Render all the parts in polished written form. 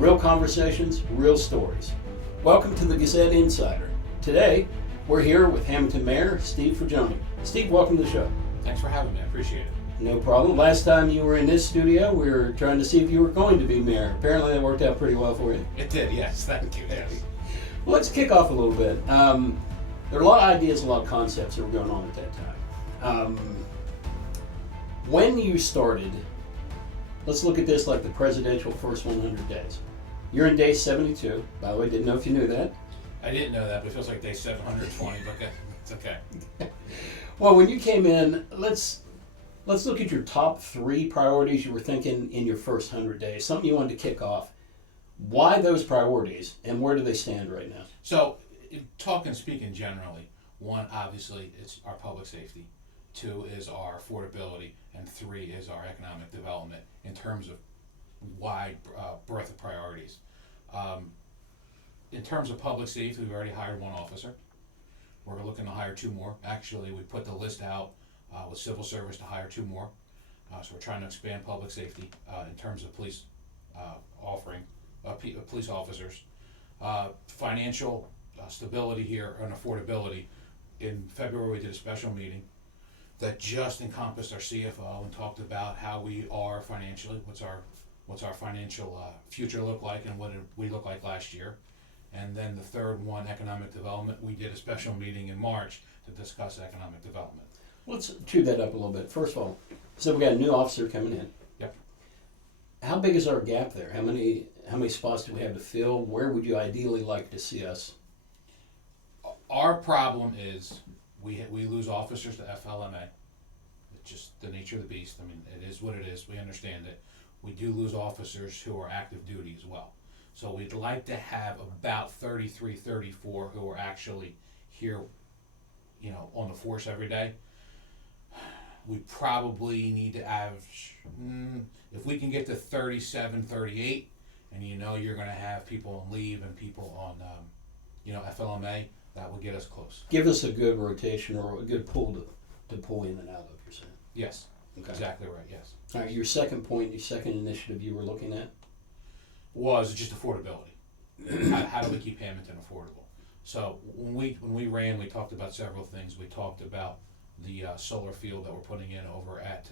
Real conversations, real stories. Welcome to the Gazette Insider. Today, we're here with Hammonton Mayor Steve Furgione. Steve, welcome to the show. Thanks for having me. I appreciate it. No problem. Last time you were in this studio, we were trying to see if you were going to be mayor. Apparently that worked out pretty well for you. It did, yes. Thank you, yes. Well, let's kick off a little bit. There are a lot of ideas, a lot of concepts that were going on at that time. When you started, let's look at this like the presidential first 100 days. You're in day 72. By the way, didn't know if you knew that. I didn't know that, but it feels like day 720, but it's okay. Well, when you came in, let's look at your top 3 priorities you were thinking in your first 100 days. Something you wanted to kick off. Why those priorities, and where do they stand right now? So, speaking generally, 1, obviously, it's our public safety. 2 is our affordability, and 3 is our economic development in terms of wide breadth of priorities. In terms of public safety, we've already hired 1 officer. We're looking to hire 2 more. Actually, we put the list out with civil service to hire 2 more. So we're trying to expand public safety in terms of police offering, police officers. Financial stability here and affordability. In February, we did a special meeting that just encompassed our CFO and talked about how we are financially, what's our financial future look like, and what did we look like last year. And then the third one, economic development, we did a special meeting in March to discuss economic development. Let's chew that up a little bit. First of all, so we got a new officer coming in. Yep. How big is our gap there? How many spots do we have to fill? Where would you ideally like to see us? Our problem is we lose officers to FLMA. It's just the nature of the beast. I mean, it is what it is. We understand it. We do lose officers who are active duty as well. So we'd like to have about 33, 34 who are actually here, on the force every day. We probably need to average, if we can get to 37, 38, and you're going to have people on leave and people on, FLMA, that will get us close. Give us a good rotation or a good pull to pull in and out of, you're saying? Yes, okay. Exactly right, yes. All right, your second initiative you were looking at? Was just affordability. How do we keep Hammonton affordable? So when we ran, we talked about several things. We talked about the solar field that we're putting in over at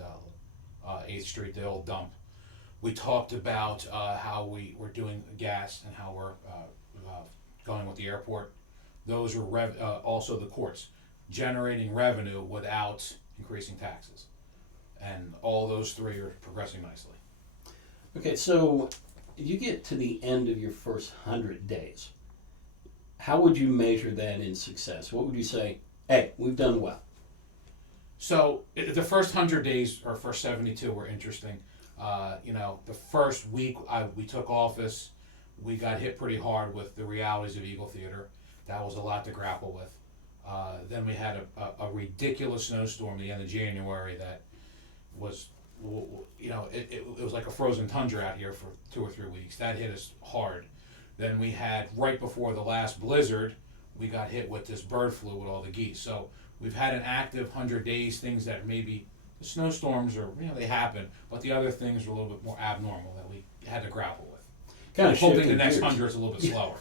8th Street, the old dump. We talked about how we're doing gas and how we're going with the airport. Those are also the courts, generating revenue without increasing taxes. And all those 3 are progressing nicely. Okay, so if you get to the end of your first 100 days, how would you measure that in success? What would you say, hey, we've done well? So the first 100 days or first 72 were interesting. The first week we took office, we got hit pretty hard with the realities of Eagle Theater. That was a lot to grapple with. Then we had a ridiculous snowstorm at the end of January that was, it was like a frozen tundra out here for 2 or 3 weeks. That hit us hard. Then we had, right before the last blizzard, we got hit with this bird flu with all the geese. So we've had an active 100 days, things that maybe the snowstorms are, they happen, but the other things are a little bit more abnormal that we had to grapple with. Kind of hoping the next 100 is a little bit slower.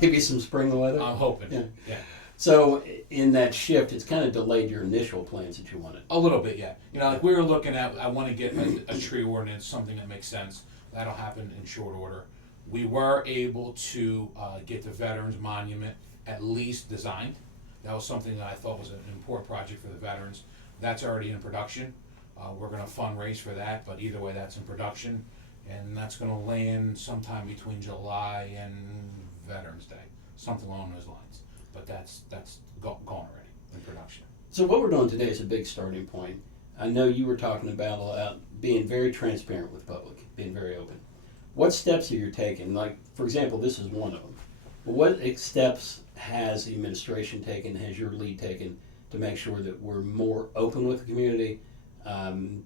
Maybe some spring weather? I'm hoping, yeah. So in that shift, it's kind of delayed your initial plans that you wanted. A little bit, yeah. Like we were looking at, I want to get a tree ordinance, something that makes sense. That'll happen in short order. We were able to get the Veterans Monument at least designed. That was something that I thought was an important project for the veterans. That's already in production. We're going to fundraise for that, but either way, that's in production. And that's going to land sometime between July and Veterans Day, something along those lines. But that's gone already in production. So what we're doing today is a big starting point. I know you were talking about being very transparent with public, being very open. What steps are you taking? Like, for example, this is one of them. But what steps has the administration taken, has your lead taken, to make sure that we're more open with the community,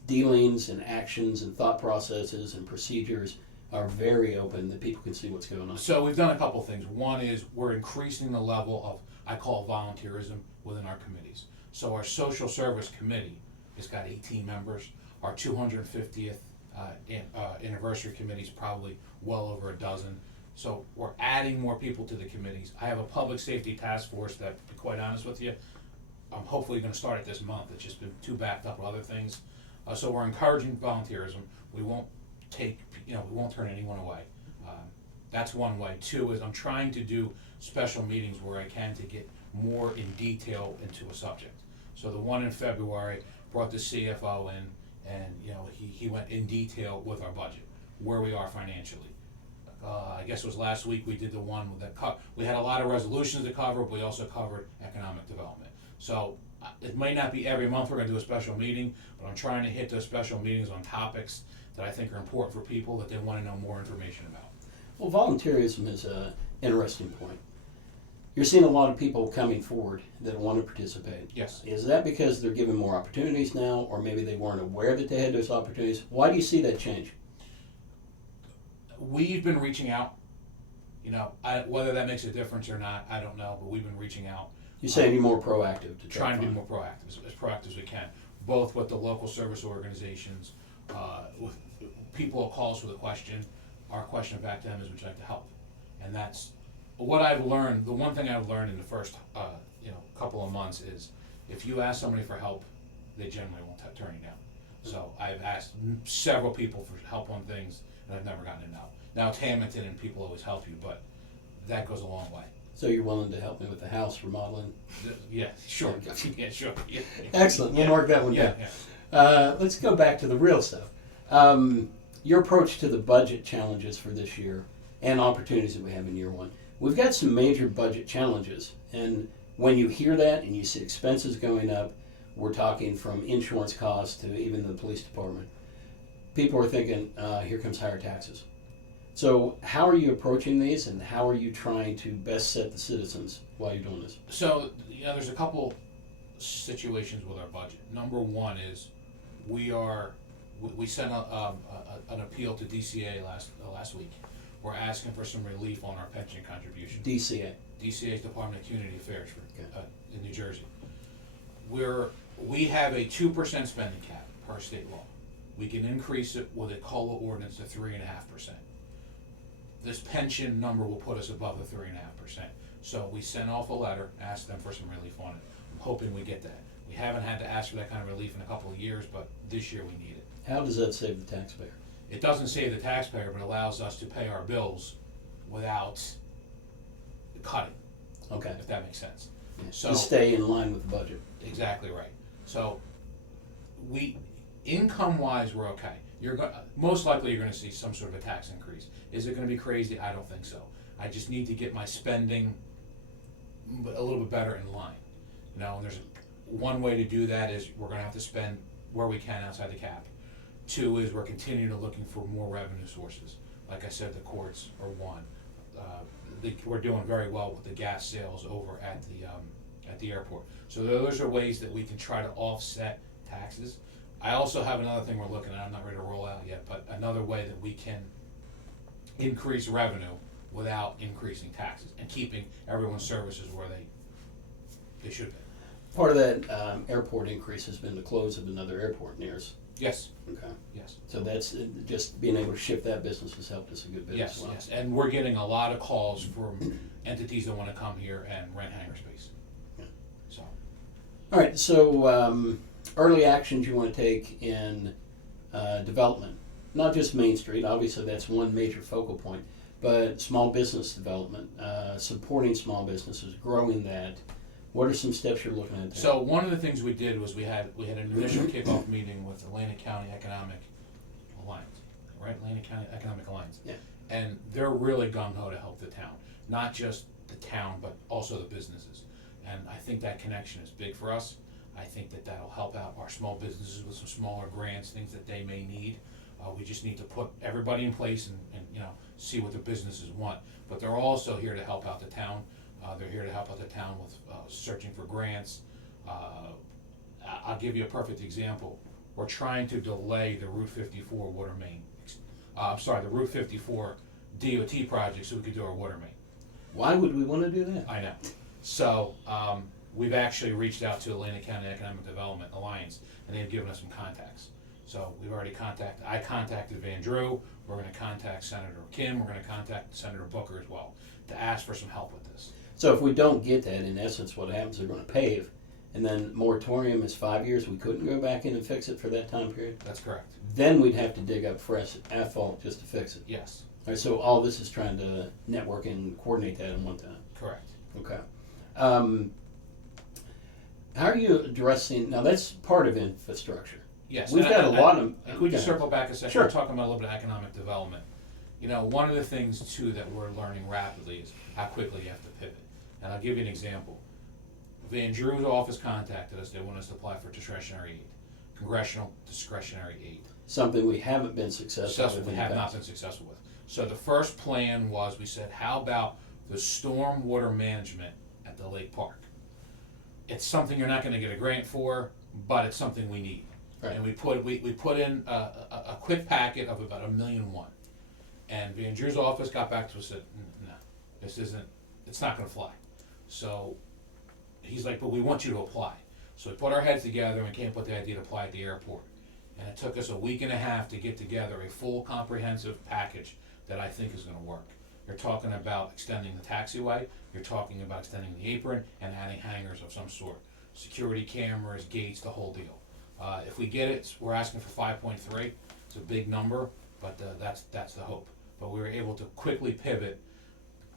dealings and actions and thought processes and procedures are very open, that people can see what's going on? So we've done a couple things. One is we're increasing the level of, I call volunteerism within our committees. So our social service committee has got 18 members. Our 250th anniversary committees, probably well over a dozen. So we're adding more people to the committees. I have a public safety task force that, to be quite honest with you, I'm hopefully gonna start it this month. It's just been too backed up with other things. So we're encouraging volunteerism. We won't we won't turn anyone away. That's one way. Two is I'm trying to do special meetings where I can to get more in detail into a subject. So the one in February brought the CFO in, and he went in detail with our budget, where we are financially. I guess it was last week we did the one that we had a lot of resolutions to cover, but we also covered economic development. So it may not be every month we're going to do a special meeting, but I'm trying to hit those special meetings on topics that I think are important for people that they want to know more information about. Well, volunteerism is an interesting point. You're seeing a lot of people coming forward that want to participate. Yes. Is that because they're given more opportunities now, or maybe they weren't aware that they had those opportunities? Why do you see that change? We've been reaching out. Whether that makes a difference or not, I don't know, but we've been reaching out. You're saying you're more proactive to Trying to be more proactive, as proactive as we can, both with the local service organizations, with people who call us with a question. Our question back to them is, would you like to help? And that's what I've learned. The one thing I've learned in the first couple of months is, if you ask somebody for help, they generally won't turn you down. So I've asked several people for help on things, and I've never gotten a no. Now it's Hammonton, and people always help you, but that goes a long way. So you're willing to help me with the house remodeling? Yeah, sure. Yeah, sure. Yeah. Excellent. We'll mark that one down. Yeah. Let's go back to the real stuff. Your approach to the budget challenges for this year and opportunities that we have in year one. We've got some major budget challenges, and when you hear that and you see expenses going up, we're talking from insurance costs to even the police department. People are thinking, here comes higher taxes. So how are you approaching these, and how are you trying to best set the citizens while you're doing this? So, there's a couple situations with our budget. Number one is we sent an appeal to DCA last week. We're asking for some relief on our pension contribution. DCA. DCA is Department of Community Affairs in New Jersey. We have a 2% spending cap per state law. We can increase it with a COLA ordinance to 3.5%. This pension number will put us above the 3.5%. So we sent off a letter, asked them for some relief on it. I'm hoping we get that. We haven't had to ask for that kind of relief in a couple of years, but this year we need it. How does that save the taxpayer? It doesn't save the taxpayer, but allows us to pay our bills without cutting. Okay. If that makes sense. Yeah. So to stay in line with the budget. Exactly right. So income-wise, we're okay. Most likely you're going to see some sort of a tax increase. Is it going to be crazy? I don't think so. I just need to get my spending a little bit better in line. And there's one way to do that is we're going to have to spend where we can outside the cap. Two is we're continuing to looking for more revenue sources. Like I said, the courts are one. We're doing very well with the gas sales over at the airport. So those are ways that we can try to offset taxes. I also have another thing we're looking at. I'm not ready to roll out yet, but another way that we can increase revenue without increasing taxes and keeping everyone's services where they should be. Part of that airport increase has been the close of another airport near us. Yes. Okay. Yes. So that's just being able to shift that business has helped us a good bit Yes, as well. yes. And we're getting a lot of calls from entities that want to come here and rent hangar space. Yeah. So. All right. So early actions you want to take in development, not just Main Street. Obviously, that's one major focal point, but small business development, supporting small businesses, growing that. What are some steps you're looking at there? So one of the things we did was we had an initial kickoff meeting with Atlantic County Economic Alliance, right? Atlantic County Economic Alliance. Yeah. And they're really gung-ho to help the town. Not just the town, but also the businesses. And I think that connection is big for us. I think that'll help out our small businesses with some smaller grants, things that they may need. We just need to put everybody in place and see what the businesses want. But they're also here to help out the town. They're here to help out the town with searching for grants. I'll give you a perfect example. We're trying to delay the Route 54 water main. The Route 54 DOT project so we could do our water main. Why would we want to do that? I know. So we've actually reached out to Atlantic County Economic Development Alliance, and they've given us some contacts. So we've already I contacted Van Drew, we're gonna contact Senator Kim, we're gonna contact Senator Booker as well, to ask for some help with this. So if we don't get that, in essence, what happens, they're gonna pave, and then moratorium is 5 years, we couldn't go back in and fix it for that time period? That's correct. Then we'd have to dig up fresh asphalt just to fix it. Yes, All right, so all this is trying to network and coordinate that in one time. correct. Okay. How are you addressing, now that's part of infrastructure. Yes. We've and got a lot of. And could we just okay. circle back a second? Sure. We're talking about a little bit of economic development. You know, one of the things too that we're learning rapidly is how quickly you have to pivot. And I'll give you an example. Van Drew's office contacted us. They want us to apply for discretionary aid, congressional discretionary aid. Something we haven't been successful with. We in have the not past. been successful with. So the first plan was, we said, how about the storm water management at the lake park? It's something you're not going to get a grant for, but it's something we need. Right. And we put in a quick packet of about $1.1 million. And Van Drew's office got back to us and said, no, it's not going to fly. So he's like, but we want you to apply. So we put our heads together and we came up with the idea to apply at the airport. And it took us a week and a half to get together a full comprehensive package that I think is going to work. You're talking about extending the taxiway, you're talking about extending the apron and adding hangars of some sort. Security cameras, gates, the whole deal. If we get it, we're asking for 5.3. It's a big number, but that's the hope. But we were able to quickly pivot,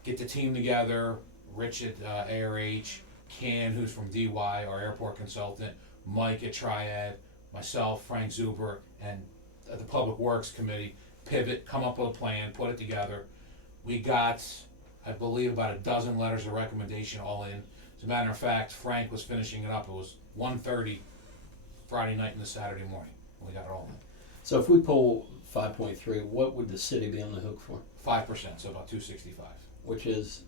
get the team together, Rich at ARH, Ken, who's from DY, our airport consultant, Mike at Triad, myself, Frank Zuber, and the Public Works Committee, pivot, come up with a plan, put it together. We got, I believe, about a dozen letters of recommendation all in. As a matter of fact, Frank was finishing it up. It was 1:30 Friday night and the Saturday morning. We got it all in. So if we pull 5.3, what would the city be on the hook for? 5%, so about 265. Which is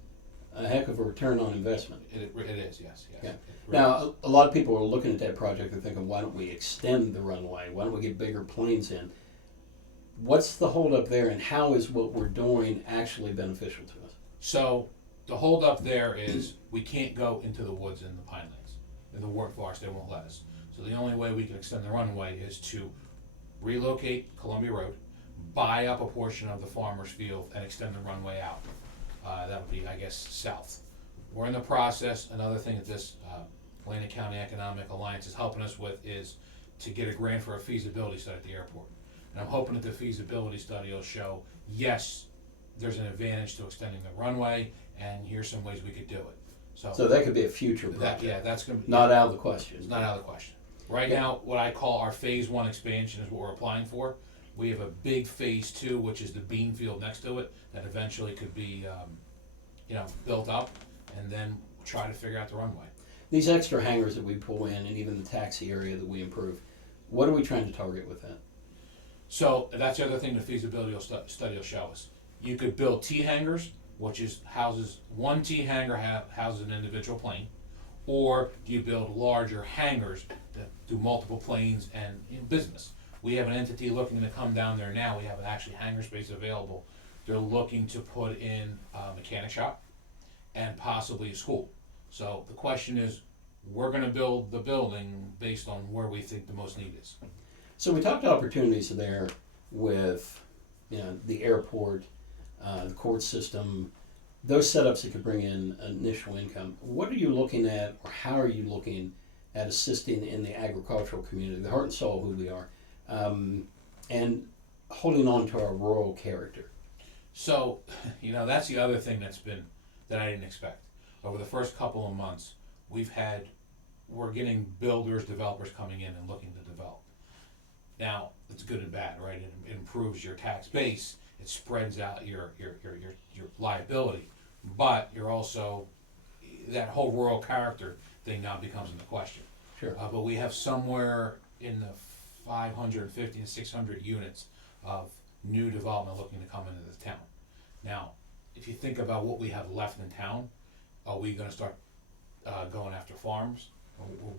a heck of a return on investment. It is, yes. Yeah. It really Now, is. a lot of people are looking at that project and thinking, why don't we extend the runway? Why don't we get bigger planes in? What's the holdup there, and how is what we're doing actually beneficial to us? So the holdup there is we can't go into the woods in the pinelands. In the workforce, they won't let us. So the only way we can extend the runway is to relocate Columbia Road, buy up a portion of the farmer's field, and extend the runway out. That would be, I guess, south. We're in the process. Another thing that this Atlantic County Economic Alliance is helping us with is to get a grant for a feasibility study at the airport. And I'm hoping that the feasibility study will show, yes, there's an advantage to extending the runway, and here's some ways we could do it. So that could be a future project. That's going to be Not out of the question. It's not out of the question. Right now, what I call our phase 1 expansion is what we're applying for. We have a big phase 2, which is the bean field next to it, that eventually could be, built up, and then try to figure out the runway. These extra hangars that we pull in, and even the taxi area that we improve, what are we trying to target with that? So that's the other thing the feasibility study will show us. You could build T hangars, which is houses, one T hangar houses an individual plane, or do you build larger hangars that do multiple planes and in business? We have an entity looking to come down there now. We have an actually hangar space available. They're looking to put in a mechanic shop and possibly a school. So the question is, we're going to build the building based on where we think the most need is. So we talked opportunities there with, the airport, the court system, those setups that could bring in initial income. What are you looking at, or how are you looking at assisting in the agricultural community, the heart and soul of who we are, and holding on to our rural character? So, that's the other thing that I didn't expect. Over the first couple of months, we're getting builders, developers coming in and looking to develop. Now, it's good and bad, right? It improves your tax base. It spreads out your liability, but you're also, that whole rural character thing now becomes into question. Sure. But we have somewhere in the 550 to 600 units of new development looking to come into the town. Now, if you think about what we have left in town, are we going to start going after farms?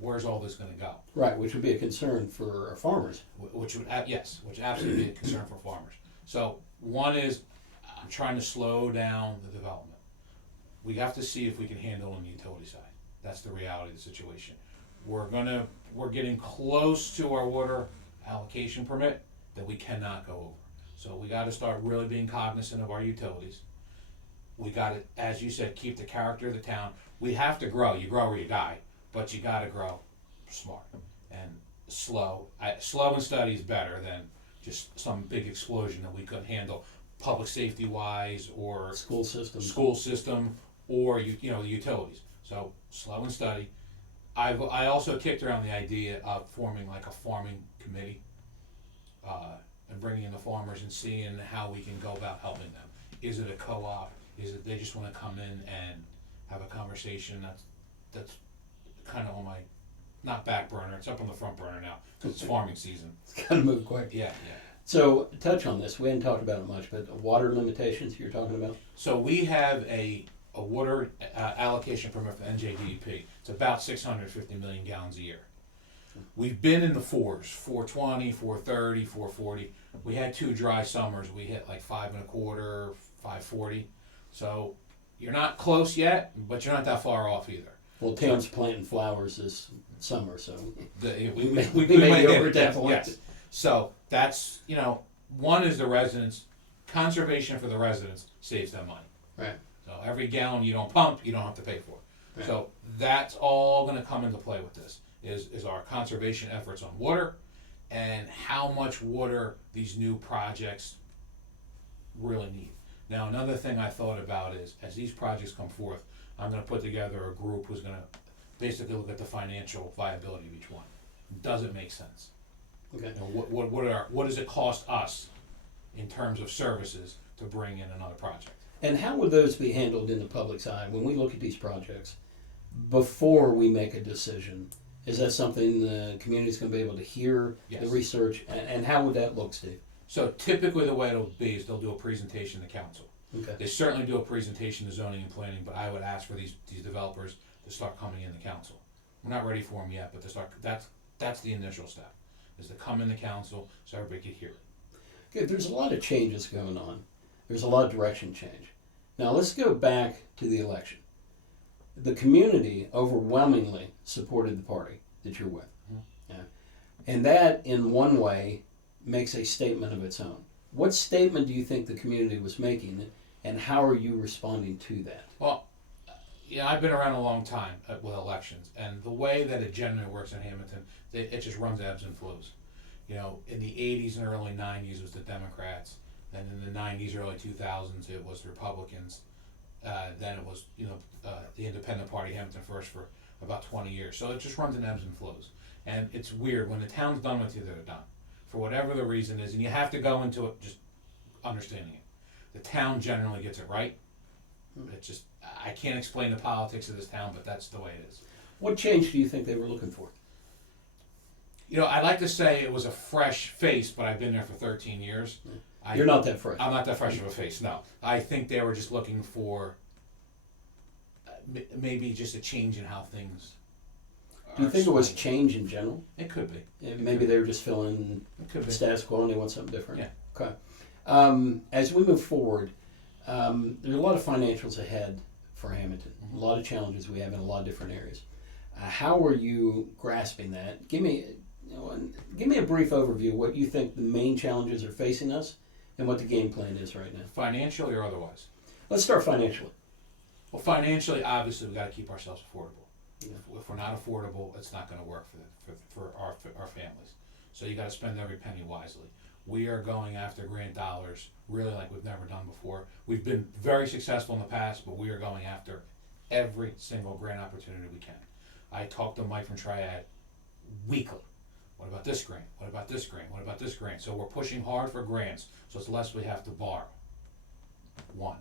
Where's all this going to go? Right, which would be a concern for our farmers. Which would absolutely be a concern for farmers. So one is, I'm trying to slow down the development. We have to see if we can handle on the utility side. That's the reality of the situation. We're getting close to our water allocation permit that we cannot go over. So we gotta start really being cognizant of our utilities. We gotta, as you said, keep the character of the town. We have to grow. You grow or you die, but you gotta grow smart and slow. Slow and steady is better than just some big explosion that we couldn't handle, public safety wise or School system. or the utilities. So slow and steady. I also kicked around the idea of forming like a farming committee, and bringing in the farmers and seeing how we can go about helping them. Is it a co-op? Is it they just want to come in and have a conversation? That's kind of on my not back burner. It's up on the front burner now because it's farming season. It's got to move quick. Yeah. So touch on this. We hadn't talked about it much, but water limitations you're talking about. So we have a water allocation permit for NJDEP. It's about 650 million gallons a year. We've been in the fours, 420, 430, 440. We had 2 dry summers. We hit like 5.25, 540. So you're not close yet, but you're not that far off either. Well, Tam's planting flowers this summer, so We may might be hit over it, that point. yes. So that's, one is the residents, conservation for the residents saves them money. Right. So every gallon you don't pump, you don't have to pay for. Right. So that's all gonna come into play with this, is our conservation efforts on water and how much water these new projects really need. Now, another thing I thought about is, as these projects come forth, I'm gonna put together a group who's gonna basically look at the financial viability of each one. Does it make sense? Okay. What does it cost us in terms of services to bring in another project? And how would those be handled in the public's eye when we look at these projects before we make a decision? Is that something the community's going to be able to hear, Yes. the research, and how would that look, Steve? So typically the way it'll be is they'll do a presentation to council. Okay. They certainly do a presentation to zoning and planning, but I would ask for these developers to start coming in the council. We're not ready for them yet, but to start, that's the initial step, is to come in the council so everybody can hear it. Good. There's a lot of changes going on. There's a lot of direction change. Now let's go back to the election. The community overwhelmingly supported the party that you're with. Mhm. Yeah. And that, in one way, makes a statement of its own. What statement do you think the community was making, and how are you responding to that? Well, I've been around a long time with elections, and the way that it generally works in Hammonton, it just runs ebbs and flows. In the 80s and early 90s it was the Democrats, and in the 90s, early 2000s it was the Republicans. Then it was, the Independent Party, Hammonton First, for about 20 years. So it just runs in ebbs and flows. And it's weird, when the town's done with you, they're done. For whatever the reason is, and you have to go into it just understanding it. The town generally gets it right. It's just, I can't explain the politics of this town, but that's the way it is. What change do you think they were looking for? I'd like to say it was a fresh face, but I've been there for 13 years. You're not that fresh. I'm not that fresh of a face, no. I think they were just looking for maybe just a change in how things Do you think it was explained. change in general? It could be. Maybe they were just filling It could be. status quo and they want something different? Yeah. Okay. As we move forward, there's a lot of financials ahead for Hammonton. Mhm. A lot of challenges we have in a lot of different areas. How are you grasping that? Give me a brief overview of what you think the main challenges are facing us and what the game plan is right now. Financially or otherwise? Let's start financially. Well, financially, obviously, we've got to keep ourselves affordable. Yeah. If we're not affordable, it's not going to work for our families. So you got to spend every penny wisely. We are going after grant dollars really like we've never done before. We've been very successful in the past, but we are going after every single grant opportunity we can. I talk to Mike from Triad weekly. What about this grant? What about this grant? What about this grant? So we're pushing hard for grants, so it's less we have to borrow. 1.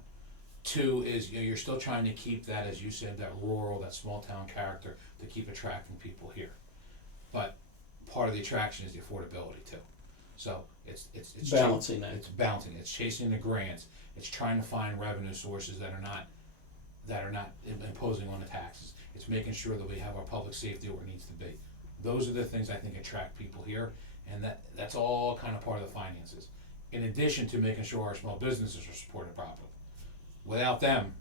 2 is, you're still trying to keep that, as you said, that rural, that small town character, to keep attracting people here. But part of the attraction is the affordability too. So it's Balancing that. It's balancing. It's chasing the grants. It's trying to find revenue sources that are not imposing on the taxes. It's making sure that we have our public safety where it needs to be. Those are the things I think attract people here, and that's all kind of part of the finances. In addition to making sure our small businesses are supported properly. Without them,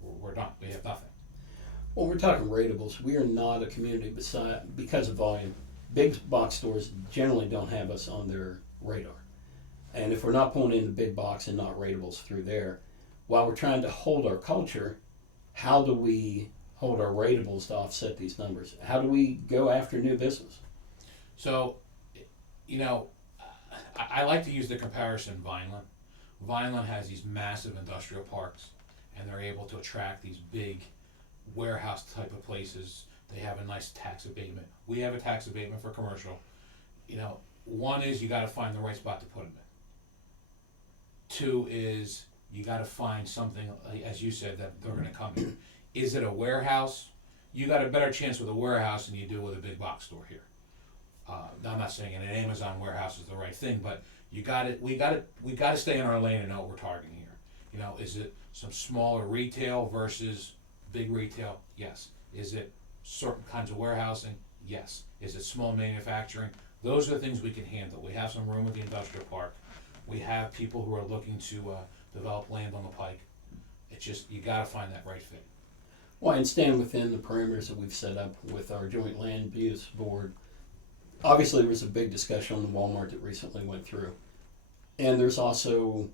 we're done. We have nothing. Well, we're talking ratables. We are not a community because of volume. big box stores generally don't have us on their radar. And if we're not pulling in the big box and not ratables through there, while we're trying to hold our culture, how do we hold our ratables to offset these numbers? How do we go after new business? So, you know, I like to use the comparison Vineland. Vineland has these massive industrial parks, and they're able to attract these big warehouse type of places. They have a nice tax abatement. We have a tax abatement for commercial. You know, one is you got to find the right spot to put them in. Two is you got to find something, as you said, that they're going to come in. Is it a warehouse? You got a better chance with a warehouse than you do with a big box store here. I'm not saying an Amazon warehouse is the right thing, but we got to stay in our lane and know what we're targeting here. You know, is it some smaller retail versus big retail? Yes. Is it certain kinds of warehousing? Yes. Is it small manufacturing? Those are the things we can handle. We have some room with the industrial park. We have people who are looking to develop land on the pike. It's just, you got to find that right fit. Well, and staying within the parameters that we've set up with our joint land use board. Obviously, there was a big discussion on the Walmart that recently went through. And there's also,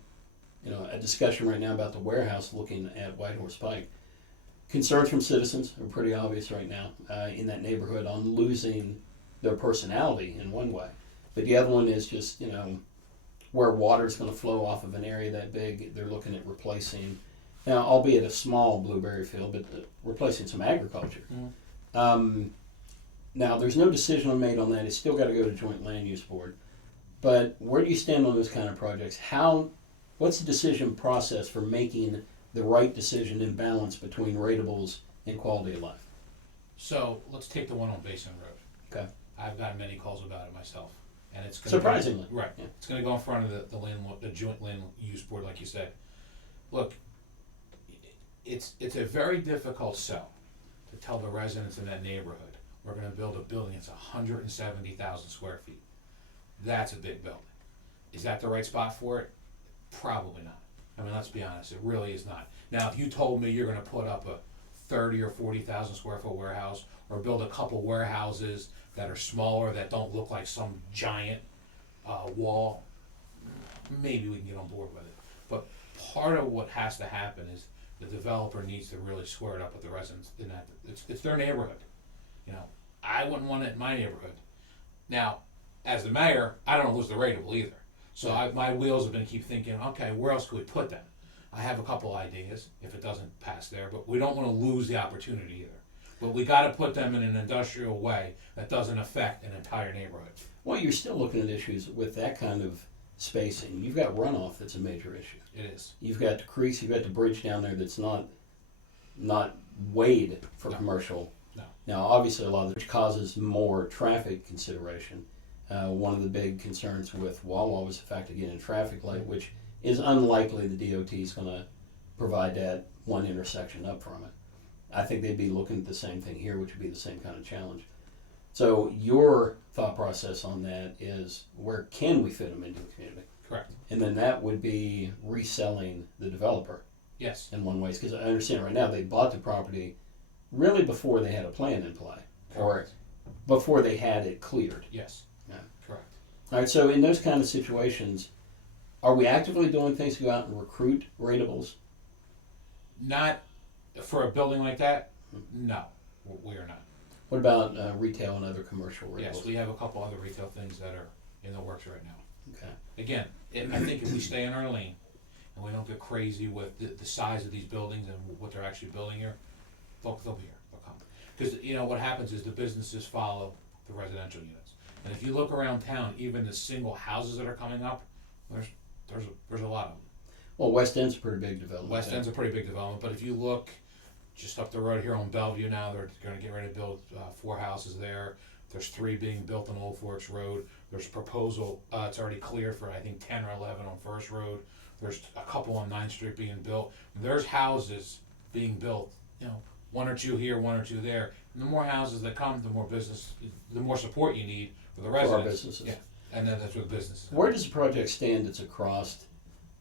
you know, a discussion right now about the warehouse looking at White Horse Pike. Concerns from citizens are pretty obvious right now in that neighborhood on losing their personality in one way. But the other one is just, you know, where water's going to flow off of an area that big, they're looking at replacing, now, albeit a small blueberry field, but replacing some agriculture. Mm. Now, there's no decision made on that. It's still got to go to Joint Land Use Board. But where do you stand on those kind of projects? What's the decision process for making the right decision in balance between ratables and quality of life? So let's take the one on Basin Road. Okay. I've gotten many calls about it myself, and it's gonna surprisingly right. Yeah. It's going to go in front of the Joint Land Use Board, like you said. Look, it's a very difficult sell to tell the residents in that neighborhood we're going to build a building that's 170,000 square feet. That's a big building. Is that the right spot for it? Probably not. I mean, let's be honest, it really is not. Now, if you told me you're going to put up a 30 or 40,000 square foot warehouse, or build a couple warehouses that are smaller, that don't look like some giant wall, maybe we can get on board with it. But part of what has to happen is the developer needs to really square it up with the residents in that it's their neighborhood. You know, I wouldn't want it in my neighborhood. Now, as the mayor, I don't lose the rateable either. So my wheels have been keep thinking, okay, where else could we put them? I have a couple ideas if it doesn't pass there, but we don't want to lose the opportunity either. But we got to put them in an industrial way that doesn't affect an entire neighborhood. Well, you're still looking at issues with that kind of spacing. You've got runoff that's a major issue. It is. You've got the creeks, you've got the bridge down there that's not weighed for commercial. No. Now, obviously, a lot of which causes more traffic consideration. One of the big concerns with Wawa was the fact of getting a traffic light, which is unlikely the DOT is going to provide that one intersection up from it. I think they'd be looking at the same thing here, which would be the same kind of challenge. So your thought process on that is, where can we fit them into the community? Correct. And then that would be reselling the developer. Yes. In one way, because I understand right now they bought the property really before they had a plan in play, or before they had it cleared. Yes. Yeah. Correct. All right. So in those kind of situations, are we actively doing things to go out and recruit ratables? Not for a building like that. No, we are not. What about retail and other commercial ratables? Yes, we have a couple other retail things that are in the works right now. Okay. Again, I think if we stay in our lane and we don't get crazy with the size of these buildings and what they're actually building here, they'll be here. They'll come. Because you know what happens is the businesses follow the residential units, and if you look around town, even the single houses that are coming up, there's a lot of them. Well, West End's a pretty big development. West End's a pretty big development, but if you look just up the road here on Bellevue now, they're going to get ready to build 4 houses there. There's 3 being built on Old Forks Road. There's a proposal, it's already cleared for I think 10 or 11 on First Road. There's a couple on 9th Street being built. There's houses being built, you know, 1 or 2 here, 1 or 2 there. And the more houses that come, the more business, the more support you need for the residents. For our businesses. Yeah, and then that's with business. Where does the project stand that's across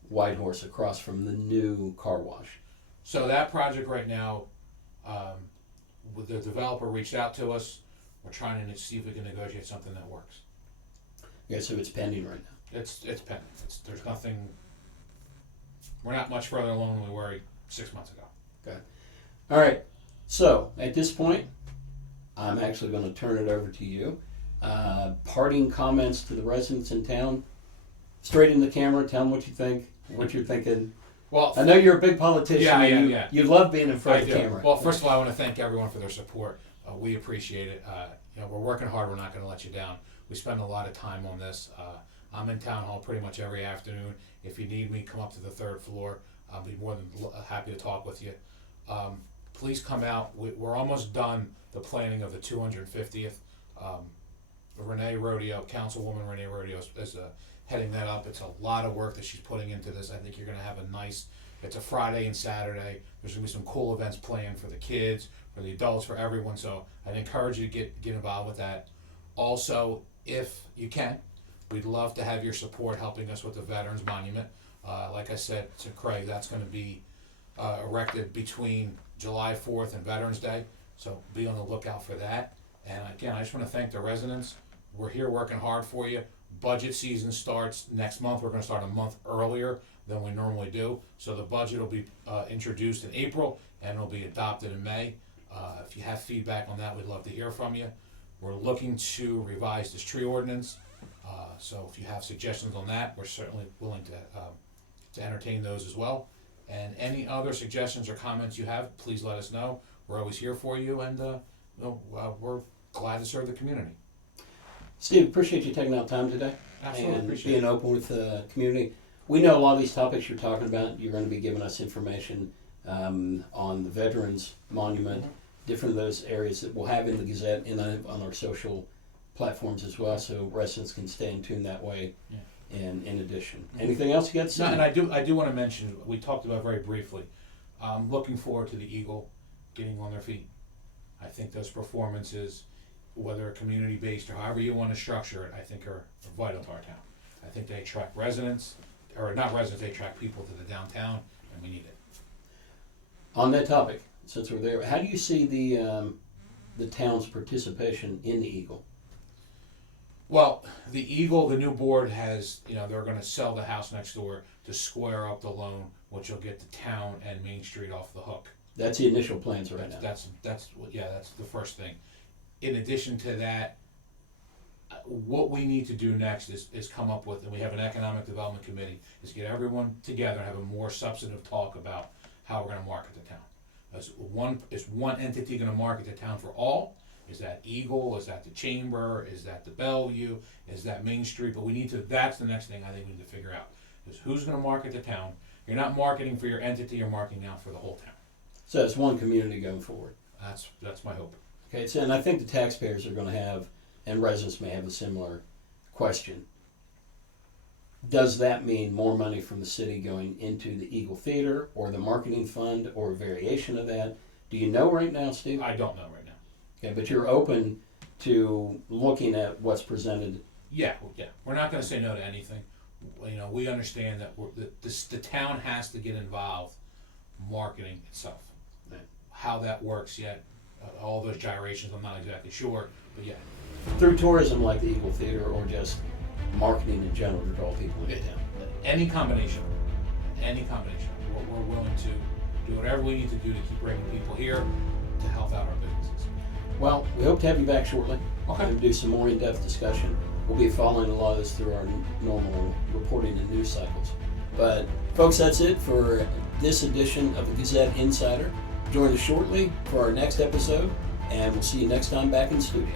Whitehorse, across from the new car wash? So that project right now, the developer reached out to us. we're trying to see if we can negotiate something that works. Yeah, so it's pending right now. It's pending. There's nothing. We're not much further along than we were 6 months ago. Okay. All right. So at this point, I'm actually going to turn it over to you. Parting comments to the residents in town. Straight in the camera. Tell them what you think. What you're thinking. Well, I know you're a big politician. Yeah. You love being in front of the do. camera. Well, first of all, I want to thank everyone for their support. We appreciate it. We're working hard. We're not going to let you down. We spend a lot of time on this. I'm in town hall pretty much every afternoon. If you need me, come up to the 3rd floor. I'll be more than happy to talk with you. Please come out. We're almost done the planning of the 250th. Renee Rodeo, Councilwoman Renee Rodeo is heading that up. It's a lot of work that she's putting into this. I think you're going to have a nice, it's a Friday and Saturday. There's going to be some cool events planned for the kids, for the adults, for everyone. So I'd encourage you to get involved with that. Also, if you can, we'd love to have your support helping us with the Veterans Monument. Like I said to Craig, that's going to be erected between July 4th and Veterans Day. So be on the lookout for that. And again, I just want to thank the residents. We're here working hard for you. Budget season starts next month. We're going to start a month earlier than we normally do. So the budget will be introduced in April and it'll be adopted in May. If you have feedback on that, we'd love to hear from you. We're looking to revise this tree ordinance. So if you have suggestions on that, we're certainly willing to entertain those as well. And any other suggestions or comments you have, please let us know. We're always here for you, and we're glad to serve the community. Steve, appreciate you taking out time today. Absolutely, and appreciate being open with the community. We know a lot of these topics you're talking about. You're going to be giving us information on the Veterans Monument, different of those areas that we'll have in the Gazette and on our social platforms as well, so residents can stay in tune that way. Yeah. And in addition, anything else you got to say? No, and I do want to mention, we talked about very briefly, I'm looking forward to the Eagle getting on their feet. I think those performances, whether community-based or however you want to structure it, I think are vital to our town. I think they attract residents, or not residents, they attract people to the downtown, and we need it. On that topic, since we're there, how do you see the town's participation in the Eagle? Well, the Eagle, the new board has, they're going to sell the house next door to square up the loan, which will get the town and Main Street off the hook. That's the initial plans right now. That's the first thing. In addition to that, what we need to do next is come up with, and we have an economic development committee, is get everyone together and have a more substantive talk about how we're going to market the town. Is one entity going to market the town for all? Is that Eagle? Is that the Chamber? Is that the Bellevue? Is that Main Street? But that's the next thing I think we need to figure out, is who's going to market the town. You're not marketing for your entity, you're marketing out for the whole town. So it's one community going forward. That's my hope. Okay, so and I think the taxpayers are going to have, and residents may have a similar question. Does that mean more money from the city going into the Eagle Theater or the marketing fund or a variation of that? Do you know right now, Steve? I don't know right now. Okay, but you're open to looking at what's presented. Yeah. We're not going to say no to anything. We understand that the town has to get involved marketing itself. Right. How that works yet, all those gyrations, I'm not exactly sure, but yeah. Through tourism like the Eagle Theater or just marketing in general to draw people into town? Any combination. We're willing to do whatever we need to do to keep bringing people here to help out our businesses. Well, we hope to have you back shortly. Okay. And do some more in-depth discussion. We'll be following a lot of this through our normal reporting and news cycles. But folks, that's it for this edition of the Gazette Insider. Join us shortly for our next episode, and we'll see you next time back in the studio.